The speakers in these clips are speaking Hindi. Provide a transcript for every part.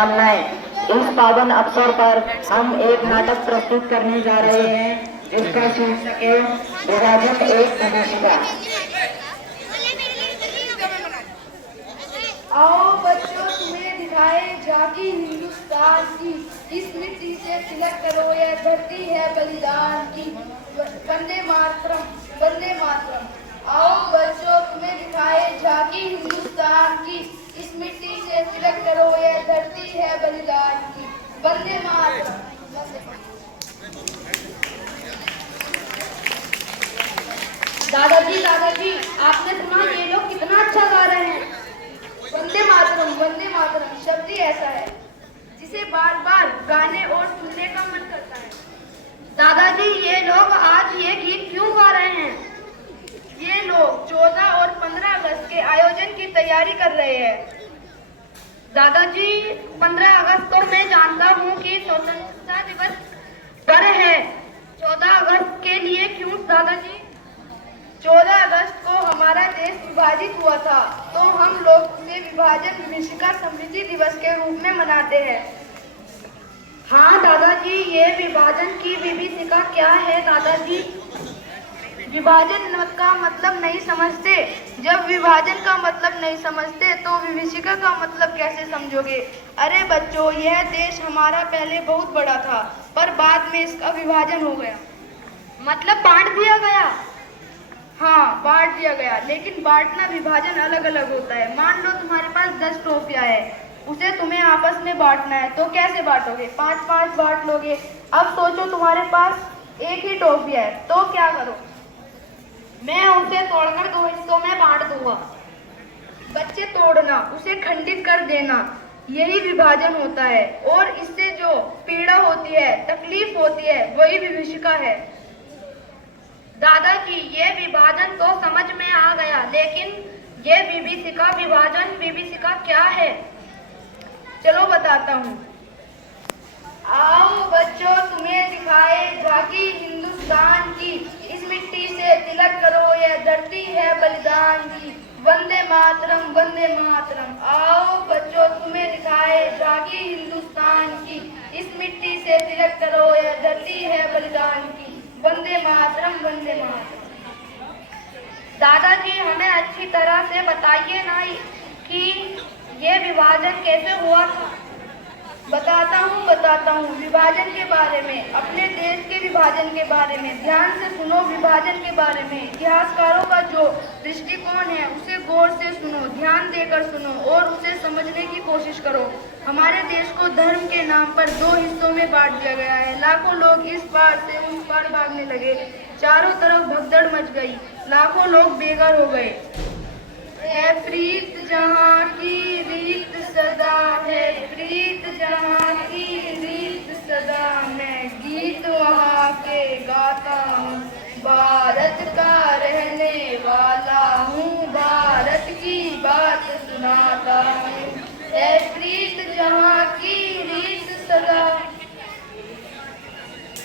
शुभकामनाएं। इस पावन अवसर पर हम एक नाटक प्रस्तुत करने जा रहे हैं जिसका शीर्षक है विभाजन एक विभीषिका। आओ बच्चों, तुम्हें दिखाए झांकी हिंदुस्तान की। इस मिट्टी से तिलक करो, यह धरती है बलिदान की। वंदे मातरम, वंदे मातरम। आओ बच्चों, तुम्हें दिखाए झांकी हिंदुस्तान की। इस मिट्टी से तिलक करो, यह धरती है बलिदान की। वंदे मातरम। दादाजी, दादाजी, आपने सुना ये लोग कितना अच्छा गा रहे हैं। वंदे मातरम शब्द ही ऐसा है जिसे बार बार गाने और सुनने का मन करता है। दादाजी, ये लोग आज ये गीत क्यों गा रहे हैं? ये लोग 14 और 15 अगस्त के आयोजन की तैयारी कर रहे हैं। दादाजी, 15 अगस्त को मैं जानता हूँ कि स्वतंत्रता दिवस पर है। 14 अगस्त के लिए क्यों दादाजी? 14 अगस्त को हमारा देश विभाजित हुआ था, तो हम लोग उसे विभाजन विभीषिका स्मृति दिवस के रूप में मनाते हैं। हाँ दादाजी, ये विभाजन की विभीषिका क्या है दादाजी? विभाजन का मतलब नहीं समझते? जब विभाजन का मतलब नहीं समझते तो विभीषिका का मतलब कैसे समझोगे? अरे बच्चों, यह देश हमारा पहले बहुत बड़ा था, पर बाद में इसका विभाजन हो गया। मतलब बांट दिया गया? हाँ, बांट दिया गया, लेकिन बांटना विभाजन अलग अलग होता है। मान लो तुम्हारे पास 10 टोपियां है, उसे तुम्हें आपस में बांटना है, तो कैसे बांटोगे? 5-5 बांट लोगे। अब सोचो तुम्हारे पास एक ही टोपिया है, तो क्या करो? मैं उसे तोड़कर 2 हिस्सों में बांट दूंगा। बच्चे, तोड़ना, उसे खंडित कर देना, यही विभाजन होता है। और इससे जो पीड़ा होती है, तकलीफ होती है, वही विभीषिका है। दादाजी, ये विभाजन तो समझ में आ गया, लेकिन ये विभीषिका क्या है? चलो बताता हूँ। आओ बच्चों, तुम्हें दिखाए झांकी हिंदुस्तान की। इस मिट्टी से तिलक करो, यह धरती है बलिदान की। वंदे मातरम, वंदे मातरम। आओ बच्चों, तुम्हें दिखाए झांकी हिंदुस्तान की। इस मिट्टी से तिलक करो, यह धरती है बलिदान की। वंदे मातरम, वंदे मातरम। दादाजी, हमें अच्छी तरह से बताइए ना कि ये विभाजन कैसे हुआ था। बताता हूँ विभाजन के बारे में, अपने देश के विभाजन के बारे में। ध्यान से सुनो विभाजन के बारे में। इतिहासकारों का जो दृष्टिकोण है उसे गौर से सुनो, ध्यान देकर सुनो और उसे समझने की कोशिश करो। हमारे देश को धर्म के नाम पर 2 हिस्सों में बांट दिया गया है। लाखों लोग इस पार से उस पार भागने लगे, चारों तरफ भगदड़ मच गई, लाखों लोग बेघर हो गए। है प्रीत जहाँ की रीत सदा है, प्रीत जहाँ की रीत सदा, मैं गीत वहाँ के गाता हूँ। भारत का रहने वाला हूँ, भारत की बात सुनाता हूँ। है प्रीत जहाँ की रीत सदा।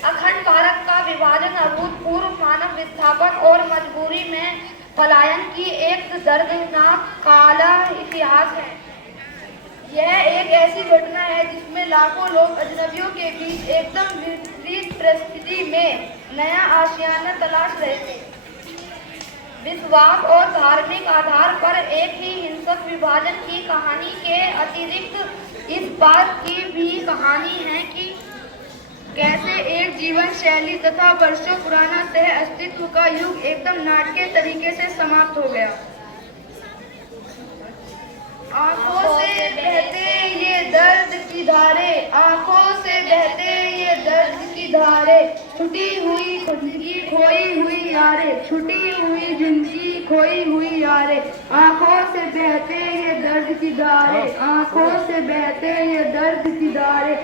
अखंड भारत का विभाजन अभूतपूर्व मानव विस्थापन और मजबूरी में पलायन की एक दर्दनाक काला इतिहास है। यह एक ऐसी घटना है जिसमें लाखों लोग अजनबियों के बीच एकदम विपरीत परिस्थिति में नया आशियाना तलाश रहे थे। विश्वास और धार्मिक आधार पर एक ही हिंसक विभाजन की कहानी के अतिरिक्त इस बात की भी कहानी है कि कैसे एक जीवन शैली तथा वर्षों पुराना सह अस्तित्व का युग एकदम नाटकीय तरीके से समाप्त हो गया। आंखों से बहते ये दर्द की धारे, आंखों से बहते ये दर्द की धारे, छुटी हुई जिंदगी खोई हुई यारे, छुटी हुई जिंदगी खोई हुई यारे। आंखों से बहते ये दर्द की धारे, आंखों से बहते ये दर्द की धारे,